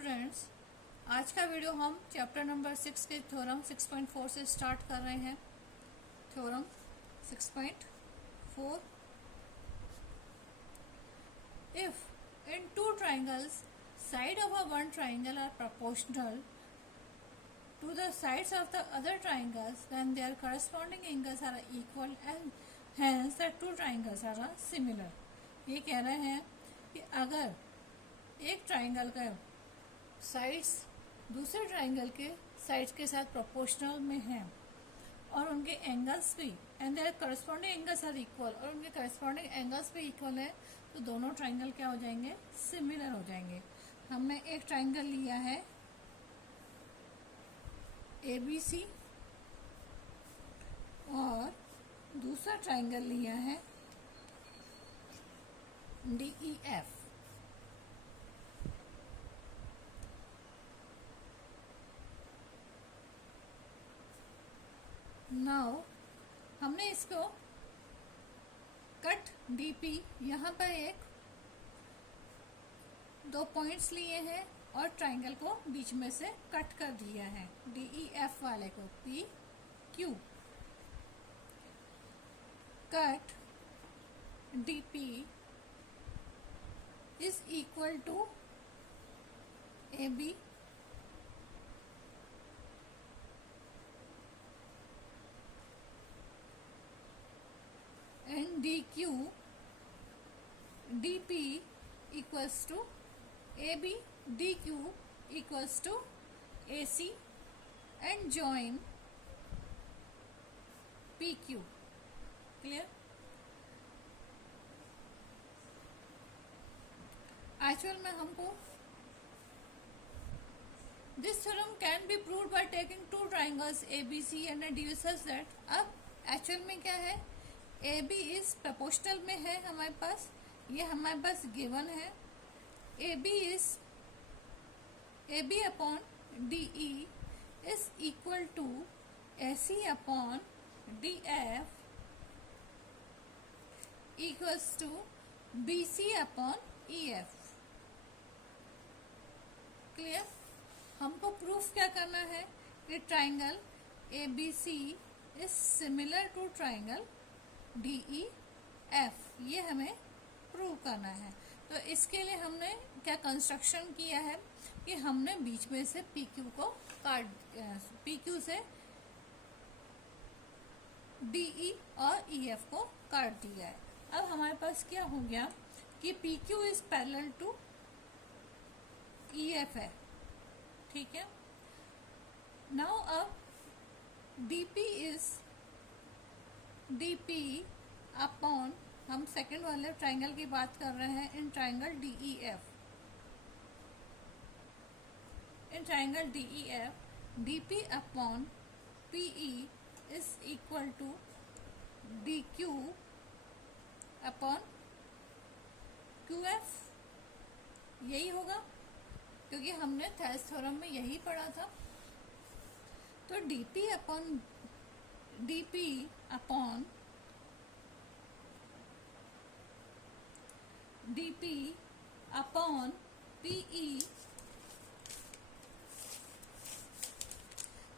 Students, आज का video हम चैप्टर नंबर 6 के थ्योरम 6.4 से स्टार्ट कर रहे हैं। Theorem 6.4, if in two triangles side of a one triangle are proportional to the sides of the other triangles when their corresponding angles are equal and hence the two triangles are similar। ये कह रहे हैं कि अगर एक triangle का sides दूसरे triangle के साइड्स के साथ प्रोपोर्शनल में हैं और उनके एंगल्स भी and their corresponding angles are equal और उनके करस्पॉन्डिंग एंगल्स भी इक्वल है, तो दोनों ट्राइंगल क्या हो जाएंगे? सिमिलर हो जाएंगे। हमने एक ट्राइंगल लिया है ABC और दूसरा ट्राइंगल लिया है DEF। नाउ हमने इसको कट DP, यहाँ पर दो पॉइंट्स लिए हैं और ट्राइंगल को बीच में से कट कर दिया है। DEF वाले को PQ, cut DP is equal to AB and DQ, DP equals to AB, DQ equals to AC and join PQ। Clear? Actual में हमको this theorem can be proved by taking two triangles ABC and DE such that, अब actual में क्या है, AB is proportional में है हमारे पास, ये हमारे पास गिवन है। AB upon DE is equal to AC upon DF equals to BC upon EF। Clear? हमको प्रूफ क्या करना है कि triangle ABC is similar to triangle DEF, ये हमें प्रूव करना है। तो इसके लिए हमने क्या कंस्ट्रक्शन किया है कि हमने बीच में से PQ को काट, PQ से DE और EF को काट दिया है। अब हमारे पास क्या हो गया कि PQ is parallel to EF है, ठीक है। नाउ अब DP अपॉन, हम सेकंड वाले ट्राइंगल की बात कर रहे हैं, in triangle DEF, in triangle DEF DP upon PE is equal to DQ upon QF। यही होगा क्योंकि हमने थेल्स थ्योरम में यही पढ़ा था। तो DP अपॉन PE,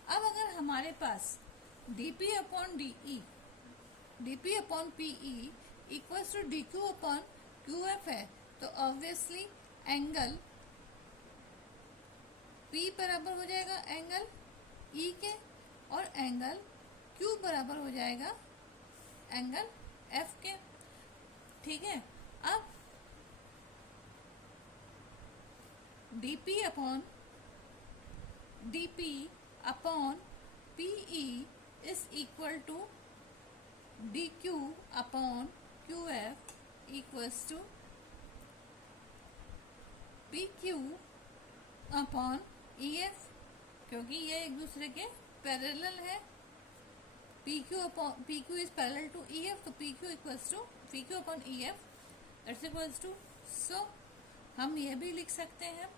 अब अगर हमारे पास DP upon PE equals to DQ upon QF है, तो ऑब्वियसली एंगल P बराबर हो जाएगा एंगल E के, और एंगल Q बराबर हो जाएगा एंगल F के, ठीक है। अब DP upon PE is equal to DQ upon QF equals to PQ upon EF, क्योंकि ये एक दूसरे के पैरेलल है। PQ is parallel to EF, तो PQ upon EF that's equals to, so हम ये भी लिख सकते हैं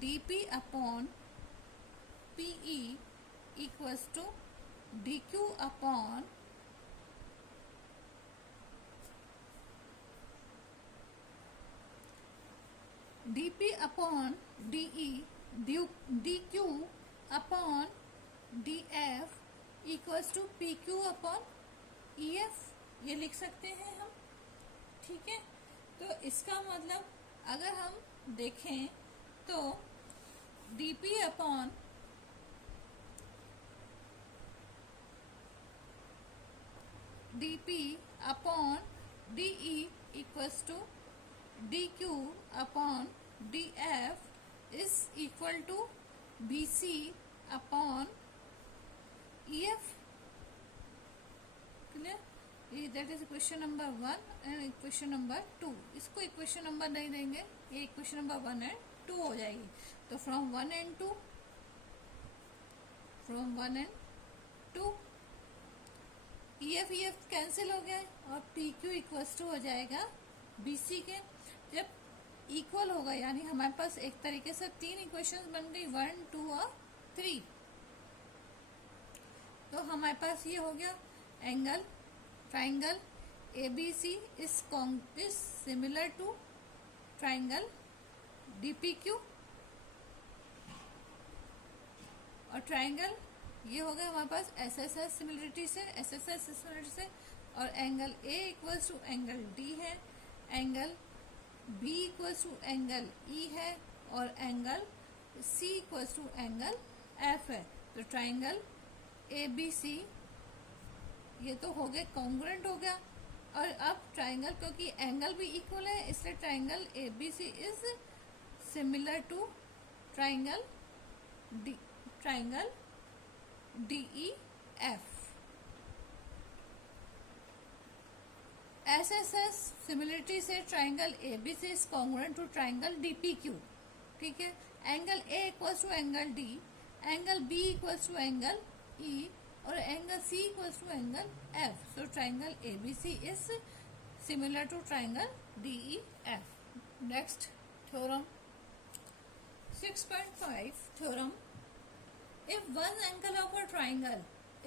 DP upon PE equals to DQ upon dp upon de dq upon df equals to pq upon ef, ये लिख सकते हैं हम। ठीक है, तो इसका मतलब अगर हम देखें तो dp upon dp upon de equals to dq upon df is equal to bc upon ef। Clear? That is question number 1 and question number 2। इसको इक्वेशन नंबर नहीं देंगे, ये इक्वेशन नंबर 1 एंड 2 हो जाएगी। तो from 1 and 2, from 1 and 2 EF cancel हो गया और PQ इक्वल्स टू हो जाएगा BC के। जब इक्वल होगा यानी हमारे पास एक तरीके से 3 इक्वेशंस बन गई, 1, 2 और 3। तो हमारे पास ये हो गया angle triangle ABC is similar to triangle DPQ, और ट्राइंगल ये हो गया हमारे पास SSS सिमिलरिटी से, और angle A equals to angle D है, angle B equals to angle E है, और angle C equals to angle F है। तो ट्राइंगल ABC ये तो हो गया कॉन्ग्रुएंट हो गया। और अब ट्राइंगल, क्योंकि एंगल भी इक्वल है इसलिए triangle ABC is similar to triangle DEF। SSS similarity से triangle ABC is congruent to triangle DPQ। ठीक है, angle A equals to angle D, angle B equals to angle E, और angle C equals to angle F। So triangle ABC is similar to triangle DEF। Next theorem 6.5 theorem, if one angle of a triangle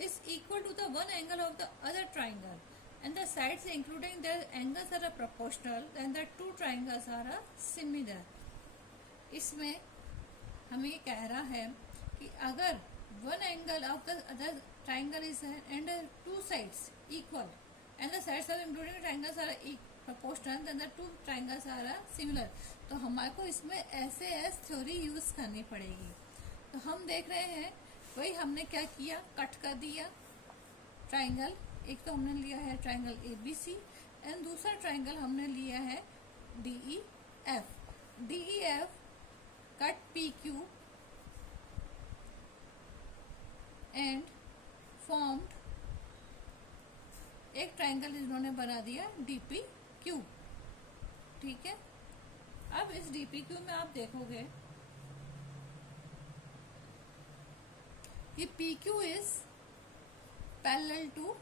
is equal to the one angle of the other triangle and the sides including their angles are proportional, then the two triangles are similar। इसमें हमें ये कह रहा है कि अगर one angle of the other triangle is and two sides equal and the sides are including triangles are proportional, then the two triangles are similar। तो हमारे को इसमें SAS थ्योरी यूज करनी पड़ेगी। तो हम देख रहे हैं वही हमने क्या किया, कट कर दिया ट्राइंगल। एक तो हमने लिया है ट्राइंगल ABC एंड दूसरा ट्राइंगल हमने लिया है DEF। DEF cut PQ and formed एक ट्राइंगल इन्होंने बना दिया DPQ। ठीक है, अब इस DPQ में आप देखोगे कि PQ is parallel to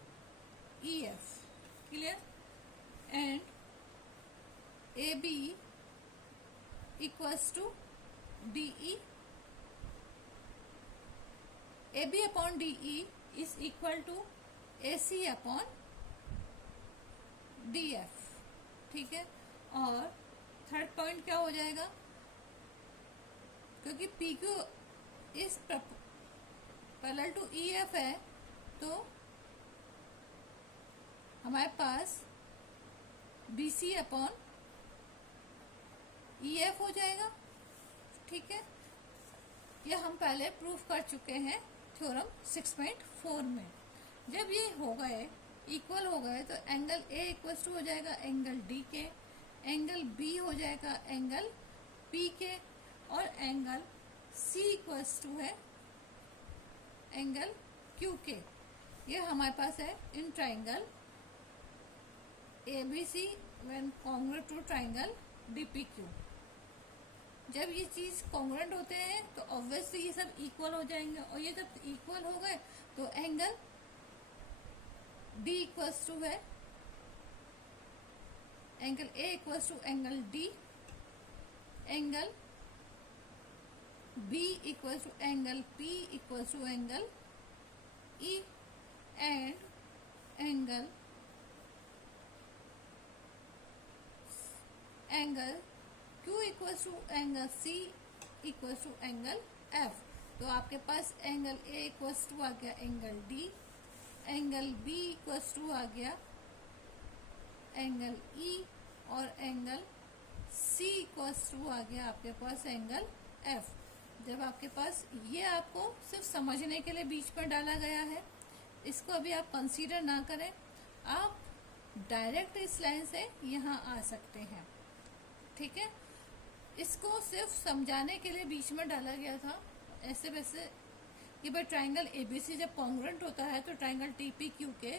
EF। Clear? And AB equals to DE, AB upon DE is equal to AC upon DF। ठीक है, और थर्ड पॉइंट क्या हो जाएगा, क्योंकि PQ is parallel to EF है तो हमारे पास BC अपॉन EF हो जाएगा। ठीक है, यह हम पहले प्रूफ कर चुके हैं थ्योरम 6.4 में। जब ये हो गए इक्वल हो गए तो एंगल A इक्वल्स टू हो जाएगा एंगल D के, एंगल B हो जाएगा एंगल P के, और एंगल C इक्वल्स टू है एंगल Q के। ये हमारे पास है in triangle ABC when congruent to triangle DPQ। जब ये चीज कॉन्ग्रुएंट होते हैं तो ऑब्वियसली ये सब इक्वल हो जाएंगे, और ये जब इक्वल हो गए तो एंगल D इक्वल्स टू है angle A equals to angle D, angle B equals to angle P equals to angle E, and angle Q equals to angle C equals to angle F। तो आपके पास angle A equals to आ गया angle D, angle B equals to आ गया angle E, और angle C equals to आ गया आपके पास एंगल F। जब आपके पास ये आपको सिर्फ समझने के लिए बीच में डाला गया है, इसको अभी आप कंसीडर ना करें, आप डायरेक्ट इस लाइन से यहाँ आ सकते हैं। ठीक है, इसको सिर्फ समझाने के लिए बीच में डाला गया था। ऐसे वैसे कि भाई ट्राइंगल एबीसी जब कॉन्ग्रुएंट होता है तो ट्राइंगल टीपीक्यू के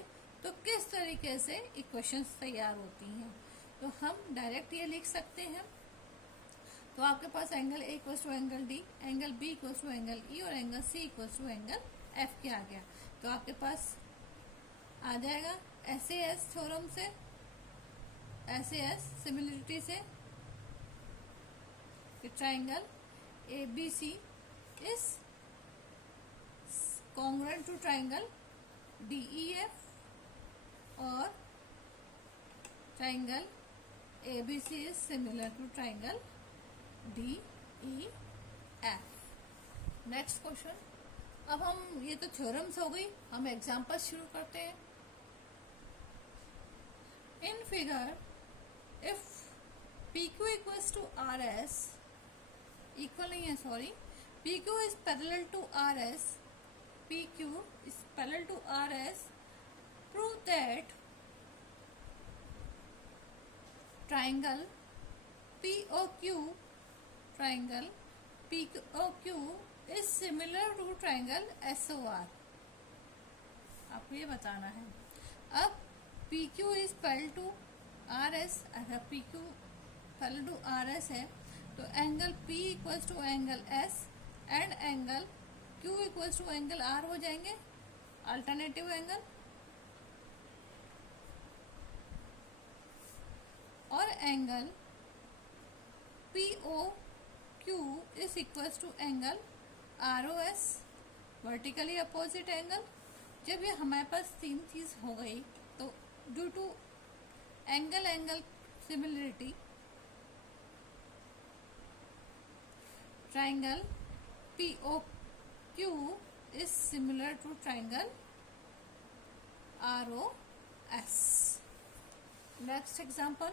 तो किस तरीके से इक्वेशंस तैयार होती हैं, तो हम डायरेक्ट ये लिख सकते हैं। तो आपके पास angle A equals to angle D, angle B equals to angle E, और angle C equals to angle F के आ गया। तो आपके पास आ जाएगा एस थ्योरम से, एस सिमिलरिटी से, triangle A B C is congruent to triangle D E F, और triangle A B C is similar to triangle D E F. Next question. अब हम ये तो थ्योरम्स हो गई, हम एग्जांपल शुरू करते हैं। In figure if P Q equals to R S, equal नहीं है sorry, P Q is parallel to R S, P Q is parallel to R S, prove that triangle POQ, triangle POQ is similar to triangle SOR। आपको ये बताना है। अब PQ is parallel to RS, अगर PQ parallel to RS है तो angle P equals to angle S and angle Q equals to angle R हो जाएंगे, अल्टरनेटिव एंगल। और angle POQ is equals to angle ROS, vertically opposite angle. जब ये हमारे पास तीन चीज हो गई तो due to angle similarity triangle POQ is similar to triangle ROS। Next example,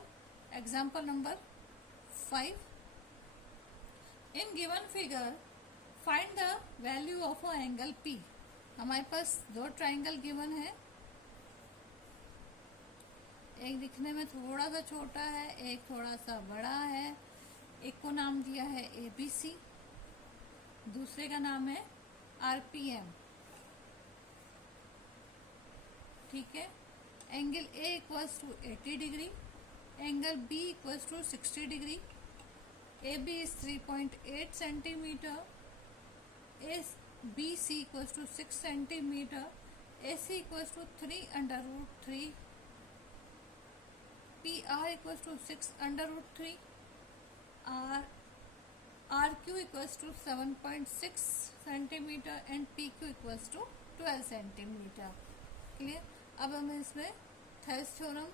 example number 5। in given figure find the value of a angle P। हमारे पास दो ट्राइंगल गिवन है, एक दिखने में थोड़ा सा छोटा है, एक थोड़ा सा बड़ा है। एक को नाम दिया है ABC, दूसरे का नाम है RPM। ठीक है, angle A equals to 80 degree, angle B equals to 60 degree, AB is 3.8 centimeter, BC equals to 6 centimeter, AC equals to 3 under root 3, PR equals to 6 under root 3, RQ equals to 7.6 centimeter and PQ equals to 12 centimeter। Clear. अब हम इसमें Thales theorem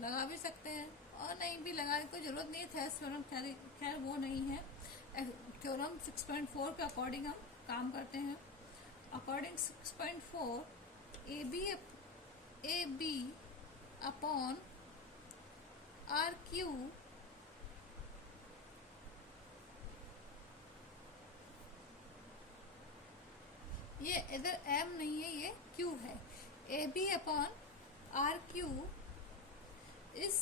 लगा भी सकते हैं और नहीं भी लगाने की जरूरत नहीं है। थेल्स थ्योरम खैर वो नहीं है, थ्योरम 6.4 के अकॉर्डिंग हम काम करते हैं। अकॉर्डिंग 6.4 AB अपॉन RQ ये इधर M नहीं है, ये Q है। AB upon RQ is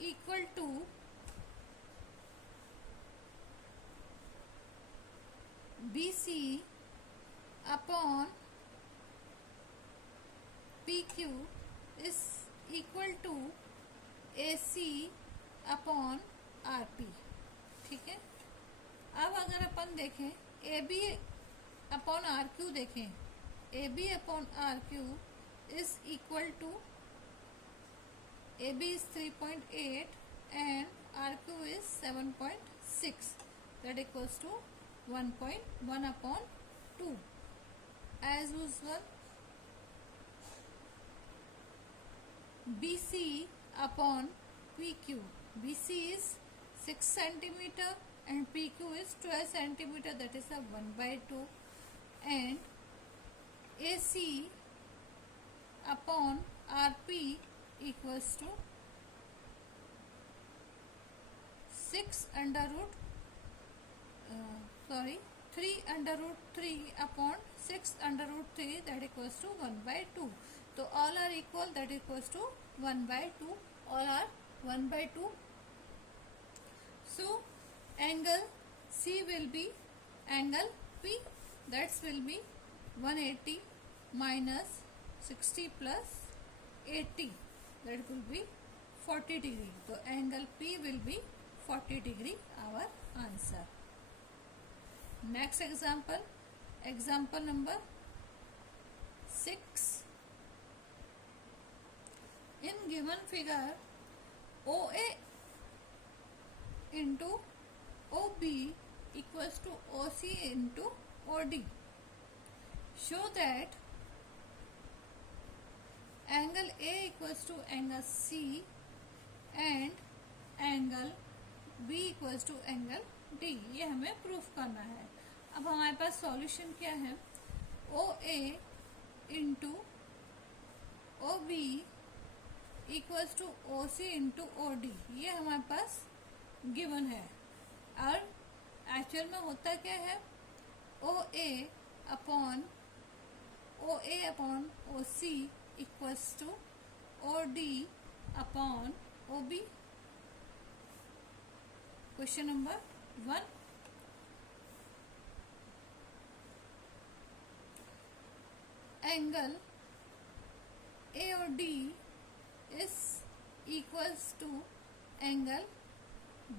equal to BC upon PQ is equal to AC upon RP। ठीक है। अब अगर अपन देखें AB अपॉन RQ देखें, AB upon RQ is equal to AB is 3.8 and RQ is 7.6, that equals to 1.1 upon 2। As usual BC upon PQ, BC is 6 centimeter and PQ is 12 centimeter, that is a 1/2, and AC upon RP equals to 3 under root 3 upon 6 under root 3, that equals to 1/2. So all are equal, that equals to 1/2. All are 1/2. So angle C will be angle P, that will be 180 minus 60 plus 80, that will be 40 degree. So angle P will be 40 degree, our answer. Next example, example number 6. In given figure, OA into OB equals to OC into OD. Show that angle A equals to angle C and angle B equals to angle D. ये हमें proof करना है. अब हमारे पास solution क्या है? OA into OB equals to OC into OD. ये हमारे पास गिवन है. और एक्चुअल में होता क्या है? OA upon OC equals to OD upon OB. Question number 1. Angle A और D is equals to angle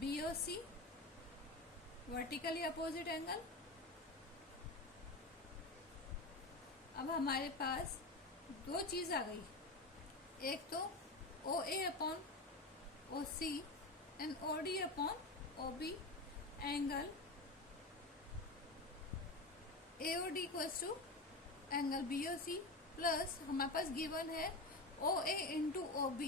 BOC, vertically opposite angle. अब हमारे पास दो चीज आ गई. एक तो OA upon OC and OD upon OB. Angle AOD equals to angle BOC plus हमारे पास गिवन है OA into OB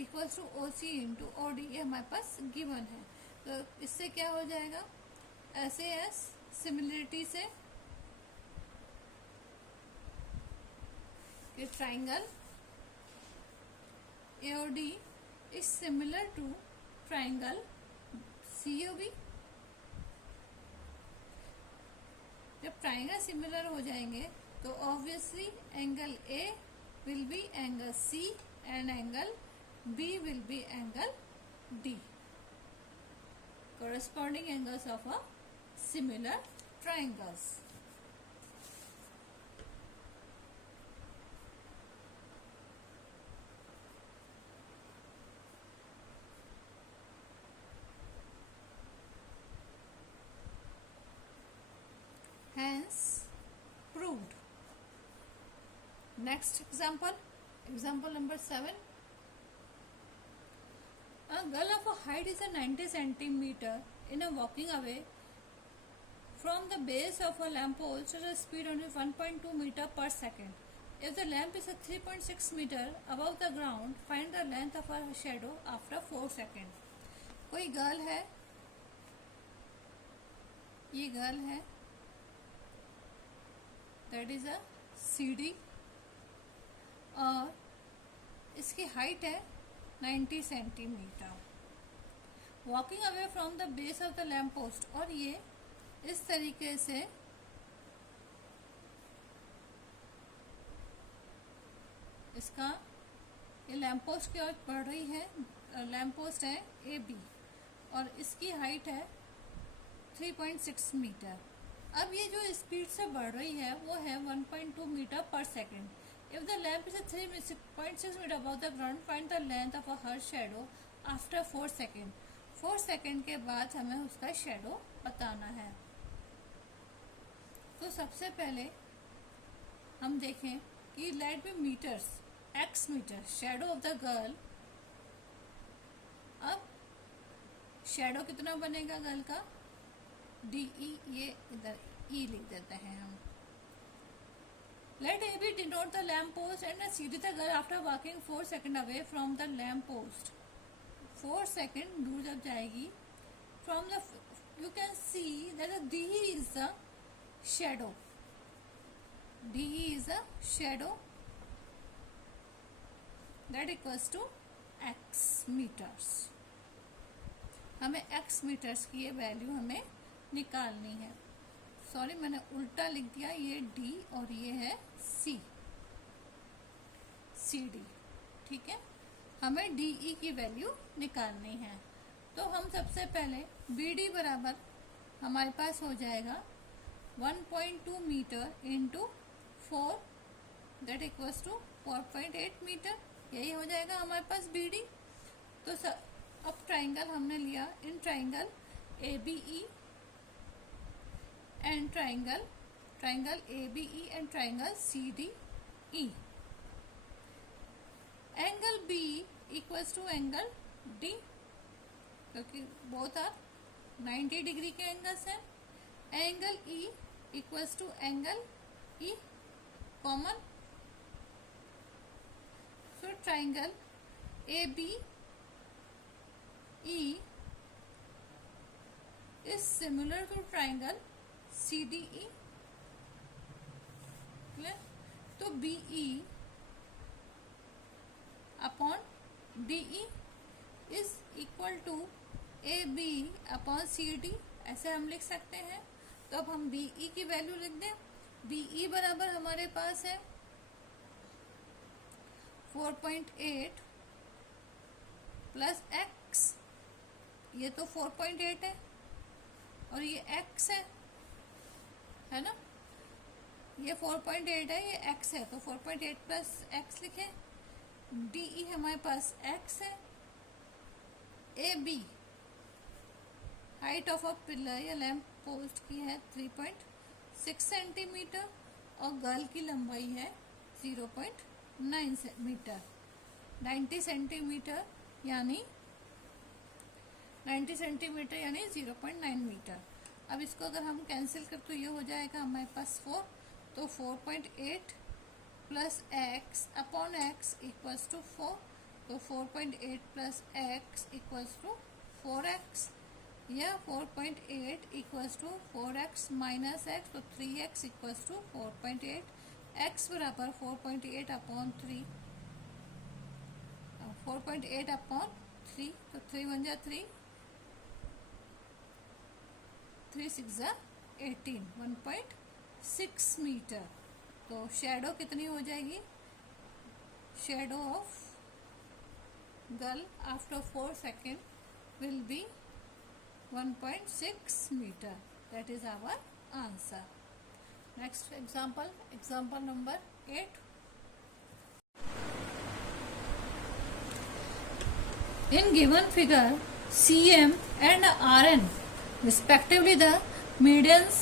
equals to OC into OD. ये हमारे पास गिवन है. तो इससे क्या हो जाएगा? ऐसे एस सिमिलरिटी से कि triangle AOD is similar to triangle COB. जब ट्राइंगल सिमिलर हो जाएंगे तो obviously angle A will be angle C and angle B will be angle D. Corresponding angles of a similar triangles. Hence proved. Next example, example number 7. A girl of a height is a 90 centimeter in a walking away from the base of a lamp post at a speed of 1.2 meter per second. If the lamp is a 3.6 meter above the ground, find the length of her shadow after 4 seconds. कोई girl है, ये girl है, that is a CD, और इसकी height है 90 centimetre. Walking away from the base of the lamp post. और ये इस तरीके से इसका ये लैम्प पोस्ट की ओर बढ़ रही है. लैम्प पोस्ट है AB और इसकी हाइट है 3.6 मीटर. अब ये जो स्पीड से बढ़ रही है वो है 1.2 मीटर पर second. If the lamp is a 3.6 meter above the ground, find the length of her shadow after 4 seconds. 4 second के बाद हमें उसका शेडो बताना है. तो सबसे पहले हम देखें कि let be meters, x meter, shadow of the girl. अब शेडो कितना बनेगा गर्ल का? DE, ये इधर E लिख देते हैं हम. Let AB denote the lamp post and CD the girl after walking 4 seconds away from the lamp post. 4 second दूर जब जाएगी from the you can see that the DE is the shadow. DE is a shadow that equals to x meters. हमें x metres की ये value हमें निकालनी है. Sorry मैंने उल्टा लिख दिया, ये D और ये है C, CD. ठीक है, हमें DE की वैल्यू निकालनी है. तो हम सबसे पहले BD बराबर हमारे पास हो जाएगा 1.2 meter into 4 that equals to 4.8 meter. यही हो जाएगा हमारे पास BD. तो अब ट्राइंगल हमने लिया, इन triangle ABE and triangle ABE and triangle CDE. Angle B equals to angle D, क्योंकि बोथ आर 90 डिग्री के एंगल्स हैं. Angle E equals to angle E common. फिर triangle ABE is similar to triangle CDE. Clear? तो BE upon DE is equal to AB अपॉन CD, ऐसे हम लिख सकते हैं. तो अब हम BE की वैल्यू लिख दें. BE बराबर हमारे पास है 4.8 प्लस x. ये तो 4.8 है और ये x है ना. ये 4.8 है, ये x है, तो 4.8 प्लस x लिखे. DE हमारे पास x है. AB height of a pillar या लैम्प पोस्ट की है 3.6 सेंटीमीटर और गर्ल की लंबाई है 0.9 मीटर. 90 सेंटीमीटर यानी 0.9 मीटर. अब इसको अगर हम कैंसिल कर तो ये हो जाएगा हमारे पास 4. तो 4.8 plus x upon x equals to 4. तो 4.8 plus x equals to 4x या 4.8 equals to 4x minus x, तो 3x इक्वल्स टू 4.8. x बराबर 4.8 अपॉन 3, 4.8 अपॉन 3, तो 3 1 जा 3, 3 6 जा 18, 1.6 मीटर. तो शेडो कितनी हो जाएगी? Shadow of girl after 4 second will be 1.6 meter. That is our answer. Next example number 8. In given figure, CM and RN, respectively, the medians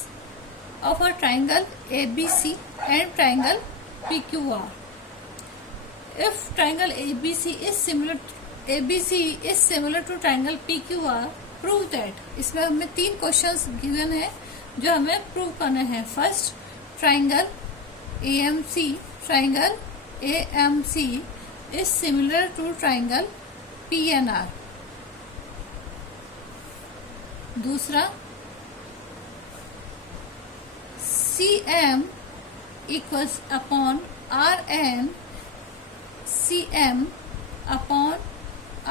of a triangle ABC and triangle PQR. If triangle ABC is similar to triangle PQR, prove that. इसमें हमें 3 questions given है जो हमें prove करने हैं. First, triangle AMC is similar to triangle PNR. दूसरा, CM equals upon RN, CM upon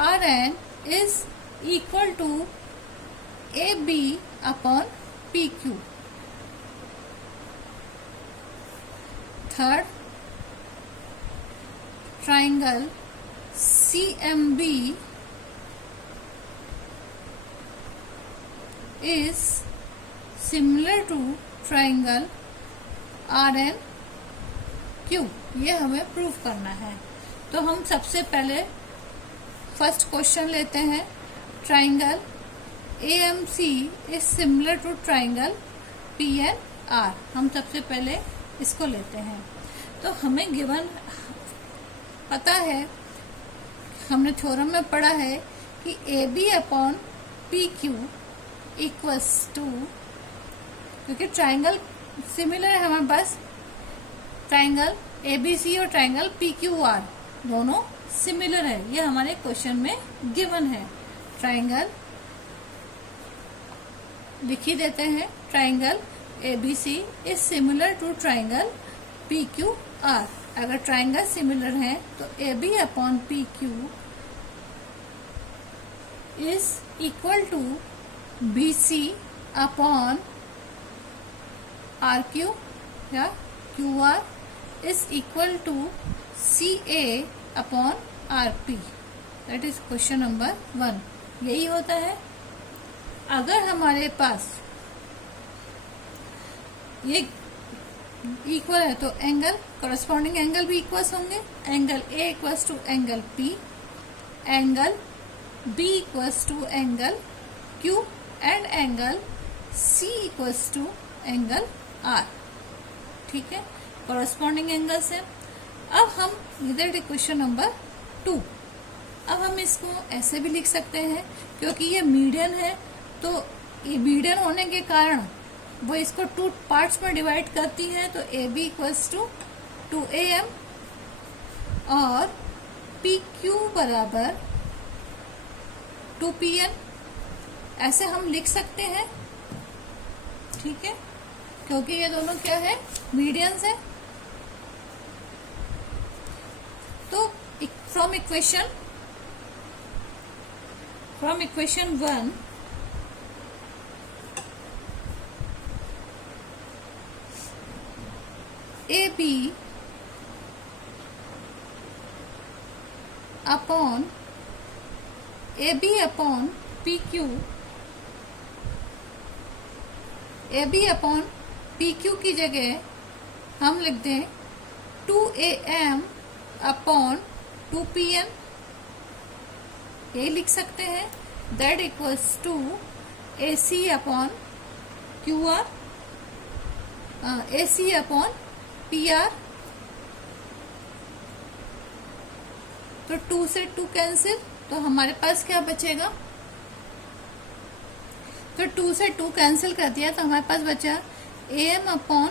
RN is equal to AB upon PQ. Third, triangle CMB is similar to triangle RNQ. ये हमें prove करना है. तो हम सबसे पहले फर्स्ट क्वेश्चन लेते हैं. Triangle AMC is similar to triangle PNR. हम सबसे पहले इसको लेते हैं. तो हमें गिवन पता है, हमने थ्योरम में पढ़ा है कि AB upon PQ equals to, क्योंकि ट्राइंगल सिमिलर है हमारे पास, ट्राइंगल ABC और ट्राइंगल PQR दोनों सिमिलर है. ये हमारे क्वेश्चन में गिवन है. ट्राइंगल लिख ही देते हैं, triangle ABC is similar to triangle PQR। अगर ट्राइंगल सिमिलर है तो AB upon PQ is equal to BC upon RQ या QR is equal to CA upon RP। That is question number 1। यही होता है। अगर हमारे पास ये इक्वल है तो एंगल, करस्पॉन्डिंग एंगल भी इक्वल्स होंगे। Angle A equals to angle P, angle B equals to angle Q and angle C equals to angle R। ठीक है, करस्पॉन्डिंग एंगल्स है। अब हम इधर इक्वेशन नंबर 2। अब हम इसको ऐसे भी लिख सकते हैं, क्योंकि ये मीडियन है तो ये मीडियन होने के कारण वो इसको 2 पार्ट्स में डिवाइड करती है। तो AB इक्वल्स टू 2AM और PQ बराबर 2PN, ऐसे हम लिख सकते हैं। ठीक है, क्योंकि ये दोनों क्या है, मीडियंस है। तो from equation 1 AB upon PQ, AB upon PQ की जगह हम लिख दें 2AM अपॉन 2PN, ये लिख सकते हैं। That equals to AC upon QR, AC upon PR। तो 2 से 2 कैंसिल, तो हमारे पास क्या बचेगा, तो 2 से 2 कैंसिल कर दिया तो हमारे पास बचा AM upon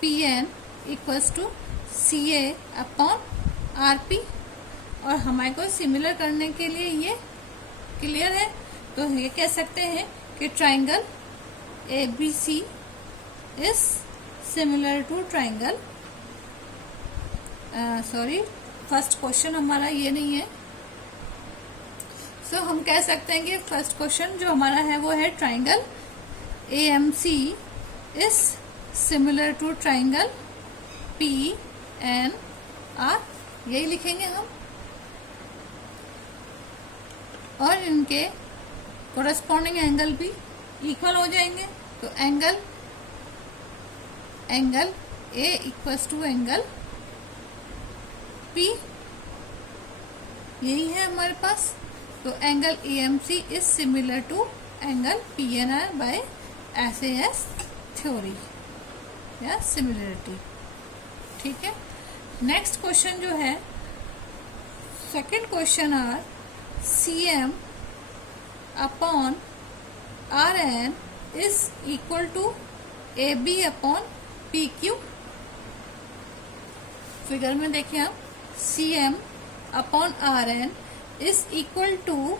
PN equals to CA upon RP। और हमारे को सिमिलर करने के लिए ये क्लियर है, तो ये कह सकते हैं कि triangle ABC is similar to triangle, sorry first question हमारा ये नहीं है। सो हम कह सकते हैं कि फर्स्ट क्वेश्चन जो हमारा है वो है triangle AMC is similar to triangle PNR, यही लिखेंगे हम। और इनके कोरस्पॉन्डिंग एंगल भी इक्वल हो जाएंगे। तो angle A equals to angle P, यही है हमारे पास। तो angle AMC is similar to angle PNR by SAS theory या सिमिलरिटी। ठीक है, नेक्स्ट क्वेश्चन जो है second question are CM upon RN is equal to AB upon PQ। Figure में देखिए आप, CM upon RN is equal to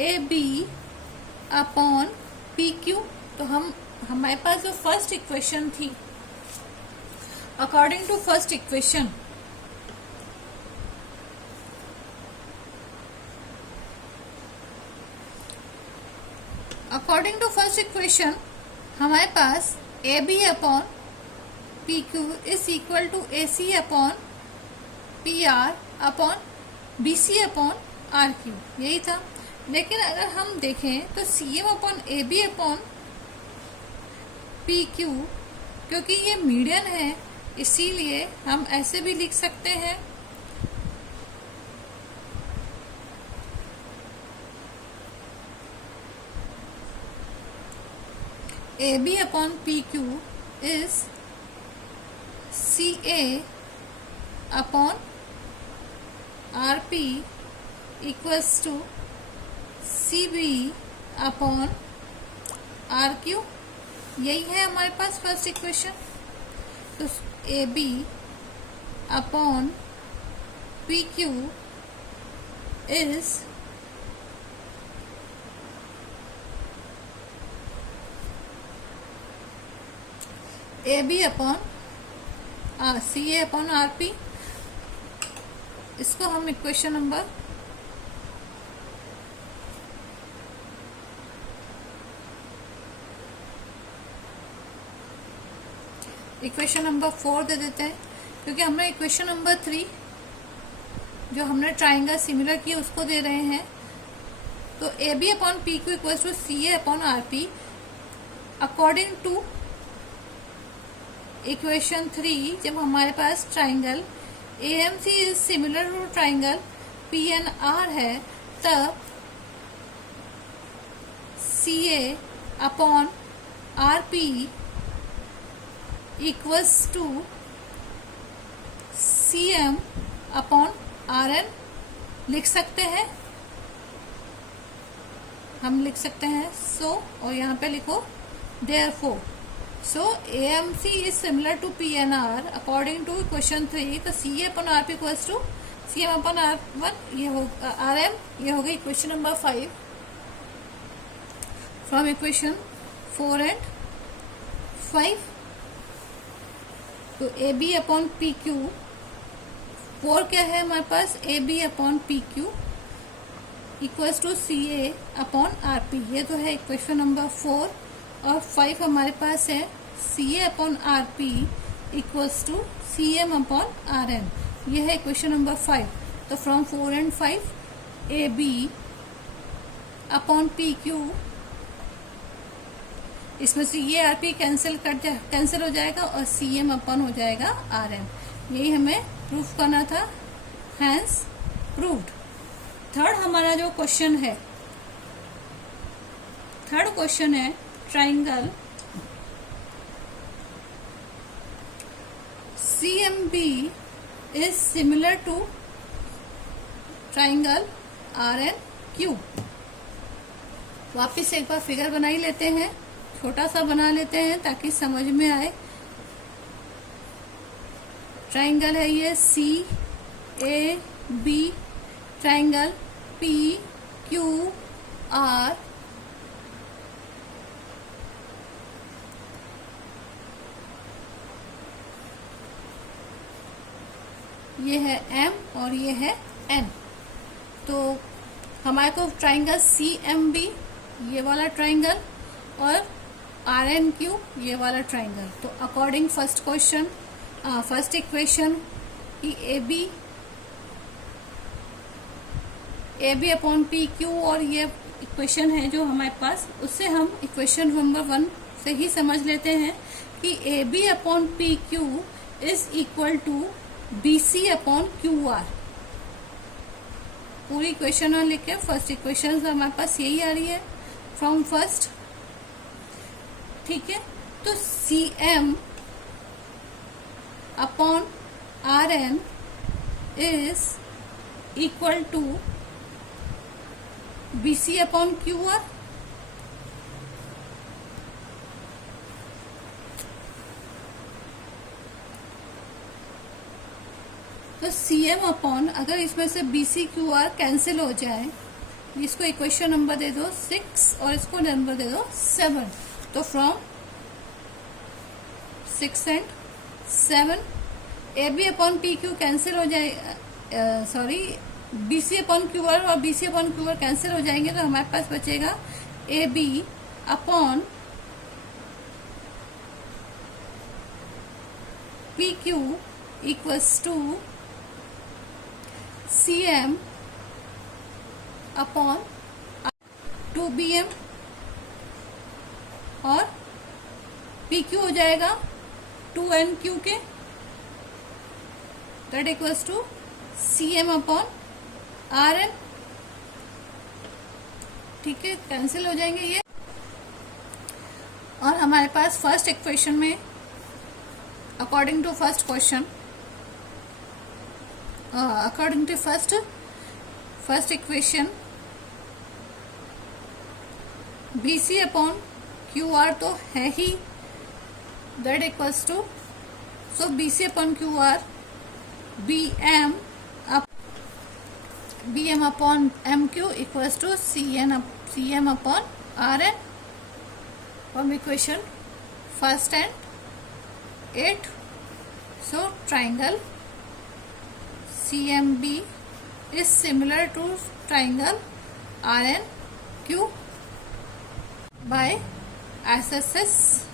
AB upon PQ। तो हमारे पास जो फर्स्ट इक्वेशन थी, अकॉर्डिंग टू फर्स्ट इक्वेशन हमारे पास AB upon PQ is equal to AC upon PR upon BC upon RQ, यही था। लेकिन अगर हम देखें तो CM upon AB upon PQ, क्योंकि ये मीडियन है इसीलिए हम ऐसे भी लिख सकते हैं। AB upon PQ is CA upon RP equals to CB upon RQ, यही है हमारे पास फर्स्ट इक्वेशन। तो AB upon PQ is A B upon C A upon R P, इसको हम इक्वेशन नंबर इक्वेशन नंबर 4 दे देते हैं, क्योंकि हमने इक्वेशन नंबर 3 जो हमने ट्राइंगल सिमिलर की उसको दे रहे हैं। तो A B upon P Q equal to C A upon R P according to equation 3, जब हमारे पास triangle A M C is similar to triangle P N R है, तब C A upon R P equals to C M upon R N लिख सकते हैं, हम लिख सकते हैं। सो और यहाँ पे लिखो therefore, so A M C is similar to P N R according to equation 3, तो C A upon R P equals to C M upon R one, ये हो आर एम, ये हो गई equation number 5 from equation 4 and 5। तो A B upon P Q, 4 क्या है हमारे पास, A B upon P Q equals to C A upon R P, ये तो है इक्वेशन नंबर 4। और 5 हमारे पास है C A upon R P equals to C M upon R N, ये है इक्वेशन नंबर 5। तो from 4 and 5 A B upon P Q, इसमें से ये आर पी कैंसिल हो जाएगा और सी एम अपन हो जाएगा आर एन, यही हमें प्रूफ करना था, हैंस प्रूव्ड। थर्ड हमारा जो क्वेश्चन है, थर्ड क्वेश्चन है triangle C M B is similar to triangle R N Q. वापिस एक बार फिगर बना ही लेते हैं, छोटा सा बना लेते हैं ताकि समझ में आए। ट्राइंगल है ये C A B, triangle P Q R, ये है एम और ये है एन। तो हमारे को ट्राइंगल सी एम बी ये वाला ट्राइंगल और आर एन क्यू ये वाला ट्राइंगल, तो according first question first equation की A B upon P Q, और ये इक्वेशन है जो हमारे पास, उससे हम इक्वेशन नंबर 1 से ही समझ लेते हैं कि A B upon P Q is equal to B C upon Q R. पूरी इक्वेशन लिख के फर्स्ट इक्वेशन हमारे पास यही आ रही है फ्रॉम फर्स्ट, ठीक है। तो C M upon R N is equal to B C upon Q R. तो सी एम अपॉन, अगर इसमें से B C Q R cancel हो जाए, इसको इक्वेशन नंबर दे दो 6 और इसको नंबर दे दो 7, तो from 6 and 7 A B upon P Q cancel हो जाए, sorry B C upon Q R और B C upon Q R cancel हो जाएंगे, तो हमारे पास बचेगा A B upon P Q equals to C M upon 2bm और पी क्यू हो जाएगा 2nq के, that equals to C M upon R N, ठीक है, कैंसिल हो जाएंगे ये। और हमारे पास फर्स्ट इक्वेशन में according to first question, according to first equation B C upon Q R तो है ही, that equals to, so B C upon Q R B M upon M Q equals to C M upon R N from equation first and 8. So triangle CMB is similar to triangle RNQ by SSS